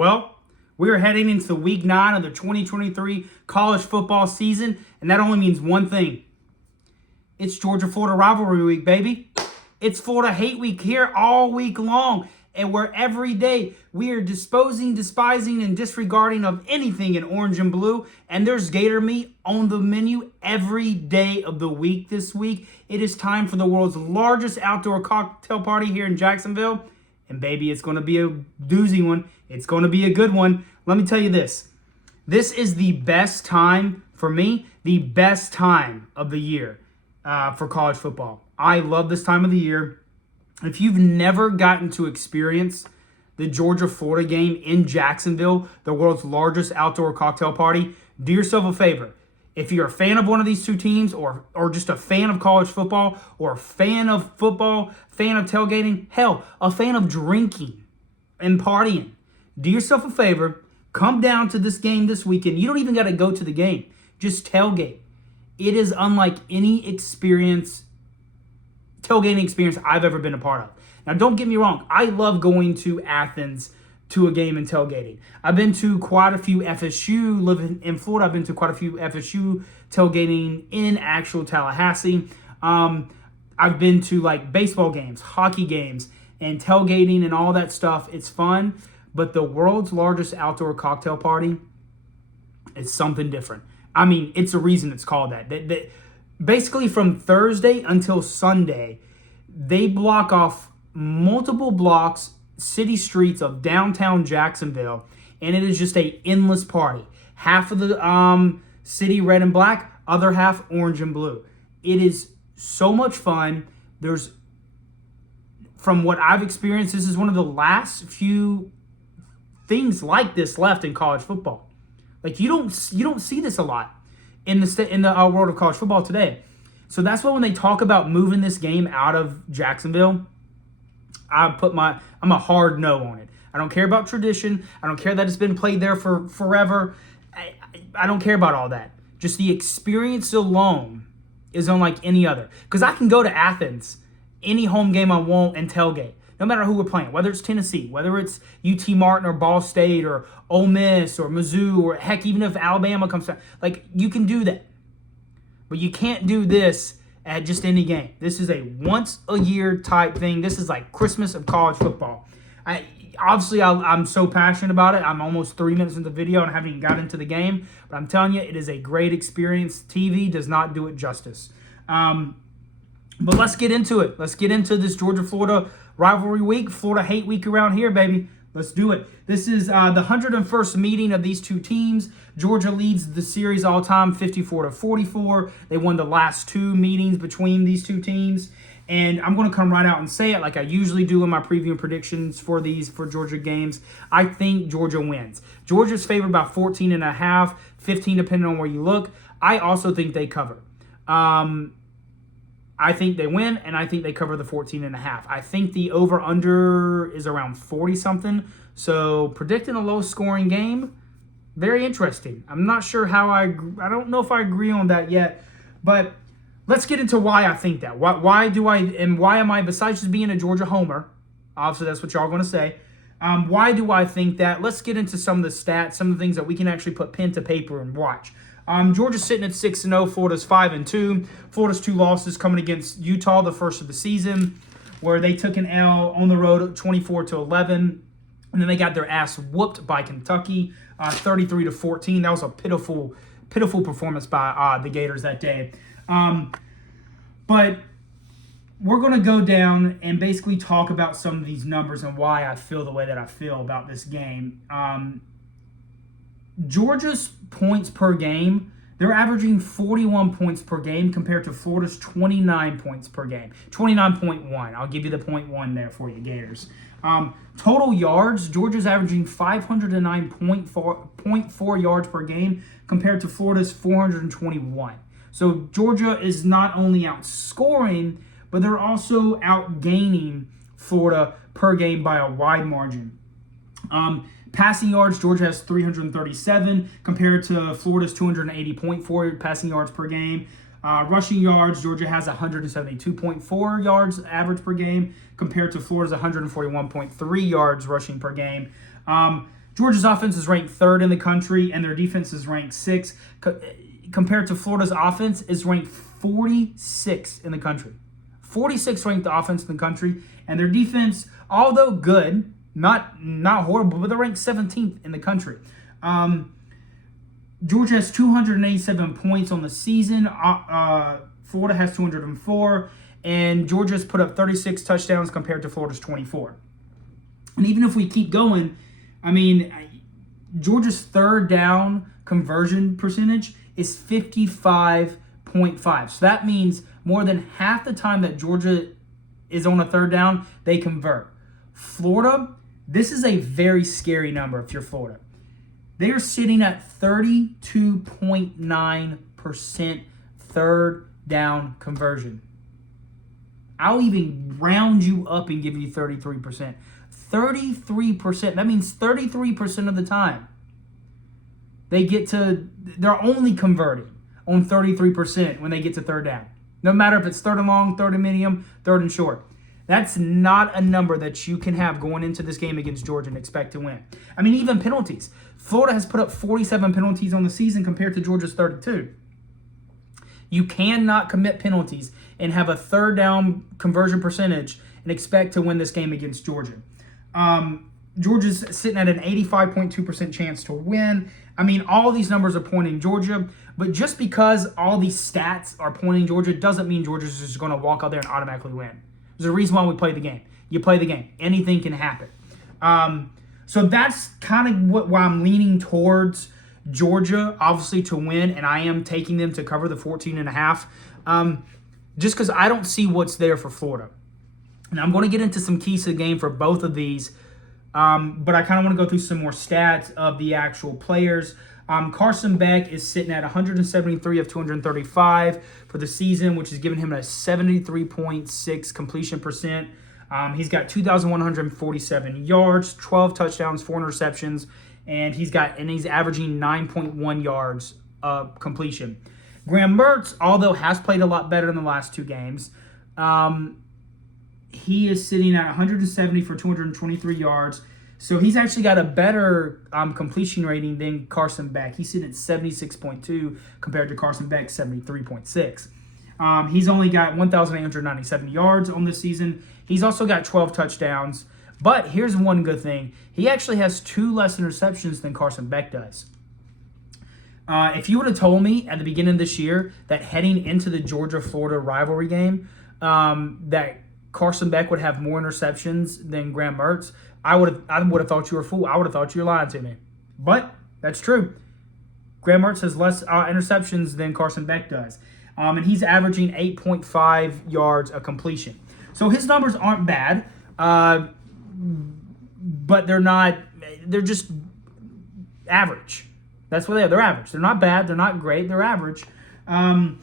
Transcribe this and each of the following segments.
Well, we are heading into week 9 of the 2023 college football season, and that only means one thing. It's Georgia-Florida rivalry week, baby. It's Florida hate week here all week long, and where every day we are disposing, despising, and disregarding of anything in orange and blue, and there's Gator meat on the menu every day of the week this week. It is time for the world's largest outdoor cocktail party here in Jacksonville, and baby, it's going to be a doozy one. It's going to be a good one. Let me tell you this. This is the best time, for me, the best time of the year for college football. I love this time of the year. If you've never gotten to experience the Georgia-Florida game in Jacksonville, the world's largest outdoor cocktail party, do yourself a favor. If you're a fan of one of these two teams or just a fan of college football or a fan of football, fan of tailgating, hell, a fan of drinking and partying, do yourself a favor. Come down to this game this weekend. You don't even got to go to the game. Just tailgate. It is unlike any tailgating experience I've ever been a part of. Now, don't get me wrong. I love going to Athens to a game and tailgating. I've been to quite a few FSU, living in Florida. I've been to quite a few FSU tailgating in actual Tallahassee. I've been to like baseball games, hockey games, and tailgating and all that stuff. It's fun, but the world's largest outdoor cocktail party is something different. I mean, it's a reason it's called that. Basically, from Thursday until Sunday, they block off multiple blocks, city streets of downtown Jacksonville, and it is just an endless party. Half of the city red and black, other half orange and blue. It is so much fun. From what I've experienced, this is one of the last few things like this left in college football. Like you don't see this a lot in the world of college football today. So that's why when they talk about moving this game out of Jacksonville, I'm a hard no on it. I don't care about tradition. I don't care that it's been played there for forever. I don't care about all that. Just the experience alone is unlike any other. Because I can go to Athens, any home game I want, and tailgate. No matter who we're playing, whether it's Tennessee, whether it's UT Martin or Ball State or Ole Miss or Mizzou, or heck, even if Alabama comes down. Like, you can do that. But you can't do this at just any game. This is a once-a-year type thing. This is like Christmas of college football. I'm so passionate about it. I'm almost 3 minutes into the video and haven't even got into the game. But I'm telling you, it is a great experience. TV does not do it justice. But let's get into it. Let's get into this Georgia-Florida rivalry week, Florida hate week around here, baby. Let's do it. This is the 101st meeting of these two teams. Georgia leads the series all time, 54-44. They won the last two meetings between these two teams. And I'm going to come right out and say it like I usually do in my preview and predictions for Georgia games. I think Georgia wins. Georgia's favored by 14.5, 15 depending on where you look. I also think they cover. I think they win, and I think they cover the 14.5. I think the over-under is around 40-something. So predicting a low-scoring game, very interesting. I'm not sure how I don't know if I agree on that yet, but let's get into why I think that. Why am I, besides just being a Georgia homer, obviously that's what y'all are going to say, why do I think that? Let's get into some of the stats, some of the things that we can actually put pen to paper and watch. Georgia's sitting at 6-0. Florida's 5-2. Florida's two losses coming against Utah, the first of the season, where they took an L on the road, 24-11, and then they got their ass whooped by Kentucky, 33-14. That was a pitiful performance by the Gators that day. But we're going to go down and basically talk about some of these numbers and why I feel the way that I feel about this game. Georgia's points per game, they're averaging 41 points per game compared to Florida's 29 points per game. 29.1. I'll give you the 0.1 there for you, Gators. Total yards, Georgia's averaging 509.4 yards per game compared to Florida's 421. So Georgia is not only outscoring, but they're also outgaining Florida per game by a wide margin. Passing yards, Georgia has 337 compared to Florida's 280.4 passing yards per game. Rushing yards, Georgia has 172.4 yards average per game compared to Florida's 141.3 yards rushing per game. Georgia's offense is ranked 3rd in the country, and their defense is ranked 6th. Compared to Florida's offense is ranked 46th in the country. 46th ranked offense in the country, and their defense, although good, not horrible, but they're ranked 17th in the country. Georgia has 287 points on the season. Florida has 204, and Georgia's put up 36 touchdowns compared to Florida's 24. And even if we keep going, I mean, Georgia's third down conversion percentage is 55.5. So that means more than half the time that Georgia is on a third down, they convert. Florida, this is a very scary number if you're Florida. They are sitting at 32.9% third down conversion. I'll even round you up and give you 33%. 33%. That means 33% of the time they're only converting on 33% when they get to third down. No matter if it's third and long, third and medium, third and short. That's not a number that you can have going into this game against Georgia and expect to win. I mean, even penalties. Florida has put up 47 penalties on the season compared to Georgia's 32. You cannot commit penalties and have a third down conversion percentage and expect to win this game against Georgia. Georgia's sitting at an 85.2% chance to win. I mean, all these numbers are pointing Georgia, but just because all these stats are pointing Georgia doesn't mean Georgia's just going to walk out there and automatically win. There's a reason why we play the game. You play the game. Anything can happen. So that's kind of why I'm leaning towards Georgia, obviously, to win, and I am taking them to cover the 14.5, just because I don't see what's there for Florida. And I'm going to get into some keys to the game for both of these, but I kind of want to go through some more stats of the actual players. Carson Beck is sitting at 173 of 235 for the season, which is giving him a 73.6 completion percent. He's got 2,147 yards, 12 touchdowns, 4 interceptions, and he's averaging 9.1 yards of completion. Graham Mertz, although has played a lot better in the last 2 games, he is sitting at 170 for 223 yards. So he's actually got a better completion rating than Carson Beck. He's sitting at 76.2 compared to Carson Beck's 73.6. He's only got 1,897 yards on this season. He's also got 12 touchdowns. But here's one good thing. He actually has 2 less interceptions than Carson Beck does. If you would have told me at the beginning of this year that heading into the Georgia-Florida rivalry game that Carson Beck would have more interceptions than Graham Mertz, I would have thought you were a fool. I would have thought you were lying to me. But that's true. Graham Mertz has less interceptions than Carson Beck does. And he's averaging 8.5 yards a completion. So his numbers aren't bad, but they're just average. That's what they are. They're average. They're not bad. They're not great. They're average. And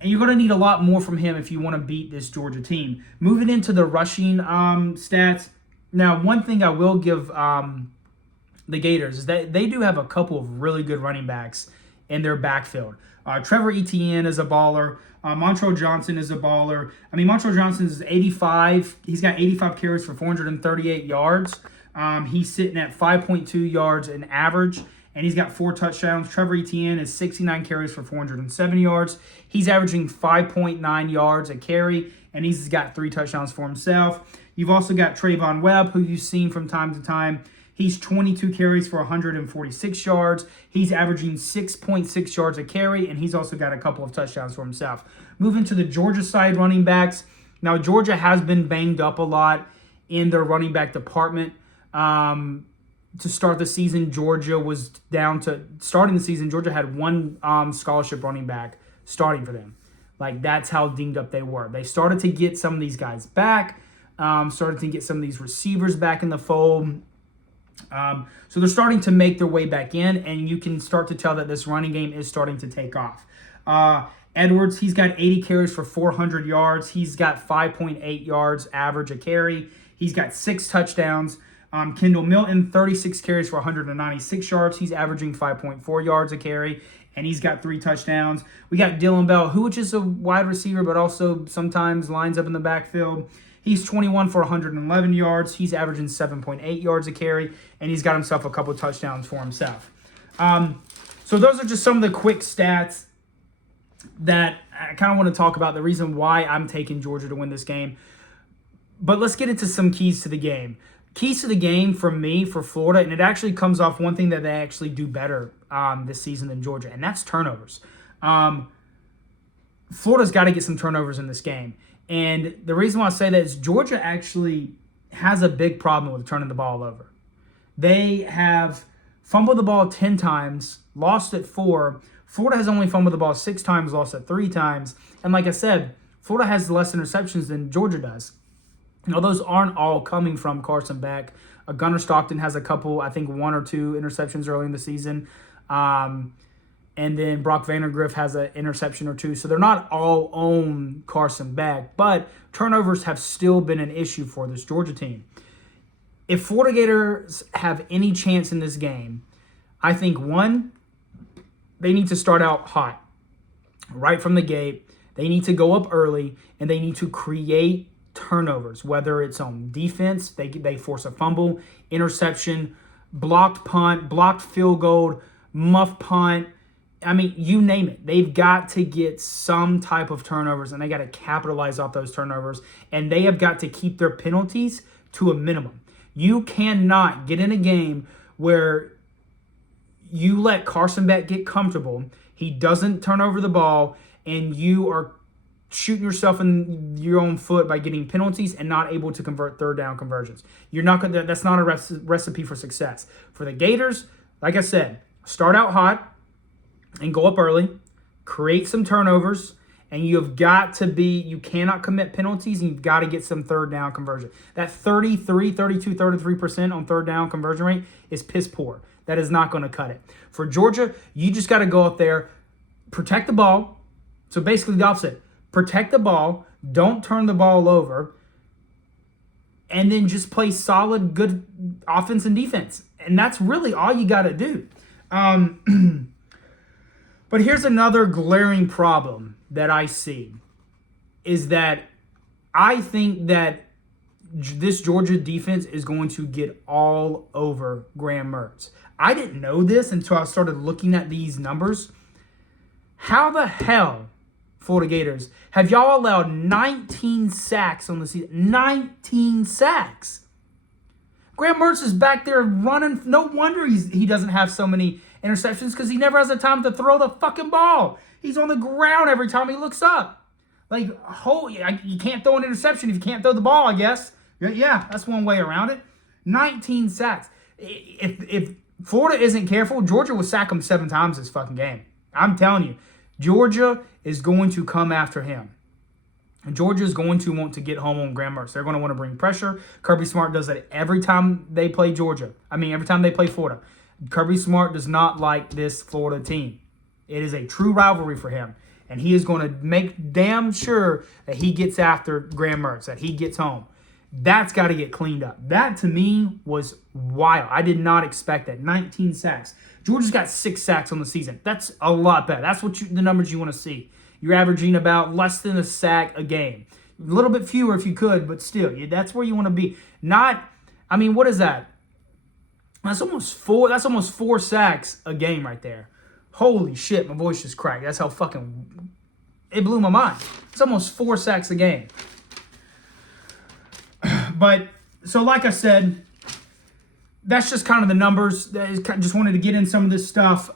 you're going to need a lot more from him if you want to beat this Georgia team. Moving into the rushing stats. Now, one thing I will give the Gators is that they do have a couple of really good running backs in their backfield. Trevor Etienne is a baller. Montrell Johnson is a baller. I mean, Montrell Johnson is 85. He's got 85 carries for 438 yards. He's sitting at 5.2 yards in average, and he's got 4 touchdowns. Trevor Etienne is 69 carries for 470 yards. He's averaging 5.9 yards a carry, and he's got 3 touchdowns for himself. You've also got Trayvon Webb, who you've seen from time to time. He's 22 carries for 146 yards. He's averaging 6.6 yards a carry, and he's also got a couple of touchdowns for himself. Moving to the Georgia side running backs. Now, Georgia has been banged up a lot in their running back department. To start the season, Georgia was down to starting the season. Georgia had 1 scholarship running back starting for them. Like, that's how dinged up they were. They started to get some of these guys back, started to get some of these receivers back in the fold. So they're starting to make their way back in, and you can start to tell that this running game is starting to take off. Edwards, he's got 80 carries for 400 yards. He's got 5.8 yards average a carry. He's got 6 touchdowns. Kendall Milton, 36 carries for 196 yards. He's averaging 5.4 yards a carry, and he's got 3 touchdowns. We got Dylan Bell, which is a wide receiver, but also sometimes lines up in the backfield. He's 21 for 111 yards. He's averaging 7.8 yards a carry, and he's got himself a couple touchdowns for himself. So those are just some of the quick stats that I kind of want to talk about, the reason why I'm taking Georgia to win this game. But let's get into some keys to the game. Keys to the game for me, for Florida, and it actually comes off one thing that they actually do better this season than Georgia, and that's turnovers. Florida's got to get some turnovers in this game. And the reason why I say that is Georgia actually has a big problem with turning the ball over. They have fumbled the ball 10 times, lost it 4. Florida has only fumbled the ball 6 times, lost it 3 times. And like I said, Florida has less interceptions than Georgia does. Now, those aren't all coming from Carson Beck. Gunnar Stockton has a couple, I think 1 or 2 interceptions early in the season. And then Brock Vandergriff has an interception or 2. So they're not all on Carson Beck. But turnovers have still been an issue for this Georgia team. If Florida Gators have any chance in this game, I think, one, they need to start out hot. Right from the gate. They need to go up early, and they need to create turnovers, whether it's on defense, they force a fumble, interception, blocked punt, blocked field goal, muff punt. I mean, you name it. They've got to get some type of turnovers, and they got to capitalize off those turnovers, and they have got to keep their penalties to a minimum. You cannot get in a game where you let Carson Beck get comfortable, he doesn't turn over the ball, and you are shooting yourself in your own foot by getting penalties and not able to convert third down conversions. You're not going. That's not a recipe for success. For the Gators, like I said, start out hot and go up early, create some turnovers, and you cannot commit penalties, and you've got to get some third down conversion. That 33% on third down conversion rate is piss poor. That is not going to cut it. For Georgia, you just got to go up there, protect the ball. So basically the opposite. Protect the ball, don't turn the ball over, and then just play solid, good offense and defense. And that's really all you got to do. But here's another glaring problem that I see, is that I think that this Georgia defense is going to get all over Graham Mertz. I didn't know this until I started looking at these numbers. How the hell, Florida Gators, have y'all allowed 19 sacks on the season? 19 sacks. Graham Mertz is back there running. No wonder he doesn't have so many interceptions, because he never has the time to throw the fucking ball. He's on the ground every time he looks up. Like, you can't throw an interception if you can't throw the ball, I guess. Yeah, that's one way around it. 19 sacks. If Florida isn't careful, Georgia will sack him 7 times this fucking game. I'm telling you. Georgia is going to come after him. And Georgia is going to want to get home on Graham Mertz. They're going to want to bring pressure. Kirby Smart does that every time they play Georgia. Every time they play Florida. Kirby Smart does not like this Florida team. It is a true rivalry for him. And he is going to make damn sure that he gets after Graham Mertz, that he gets home. That's got to get cleaned up. That, to me, was wild. I did not expect that. 19 sacks. Georgia's got 6 sacks on the season. That's a lot better. That's the numbers you want to see. You're averaging about less than a sack a game. A little bit fewer if you could, but still, that's where you want to be. What is that? That's almost 4 sacks a game right there. Holy shit, my voice just cracked. That's how fucking... It blew my mind. It's almost 4 sacks a game. But, so like I said, that's just kind of the numbers. Just wanted to get in some of this stuff.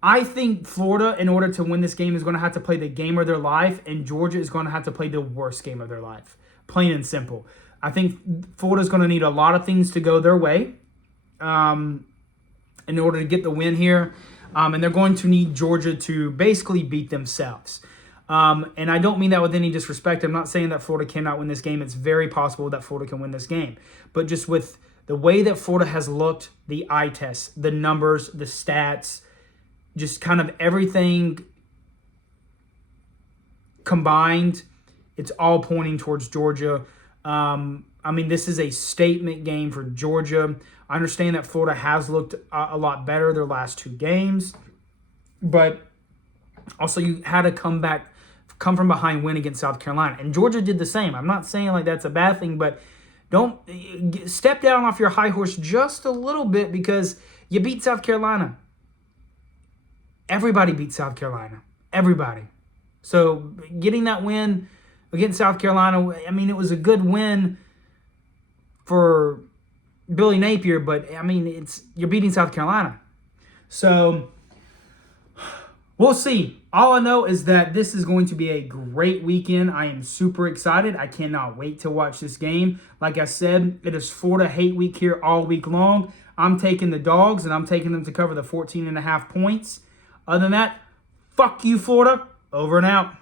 I think Florida, in order to win this game, is going to have to play the game of their life, and Georgia is going to have to play the worst game of their life. Plain and simple. I think Florida's going to need a lot of things to go their way in order to get the win here. And they're going to need Georgia to basically beat themselves. And I don't mean that with any disrespect. I'm not saying that Florida cannot win this game. It's very possible that Florida can win this game. But just with the way that Florida has looked, the eye tests, the numbers, the stats, just kind of everything combined, it's all pointing towards Georgia. This is a statement game for Georgia. I understand that Florida has looked a lot better their last 2 games. But also you had to come back come from behind win against South Carolina. And Georgia did the same. I'm not saying like that's a bad thing, but don't step down off your high horse just a little bit because you beat South Carolina. Everybody beat South Carolina. Everybody. So getting that win against South Carolina, I mean, it was a good win for Billy Napier, but I mean, you're beating South Carolina. So we'll see. All I know is that this is going to be a great weekend. I am super excited. I cannot wait to watch this game. Like I said, it is Florida Hate Week here all week long. I'm taking the Dogs, and I'm taking them to cover the 14.5 points. Other than that, fuck you, Florida. Over and out.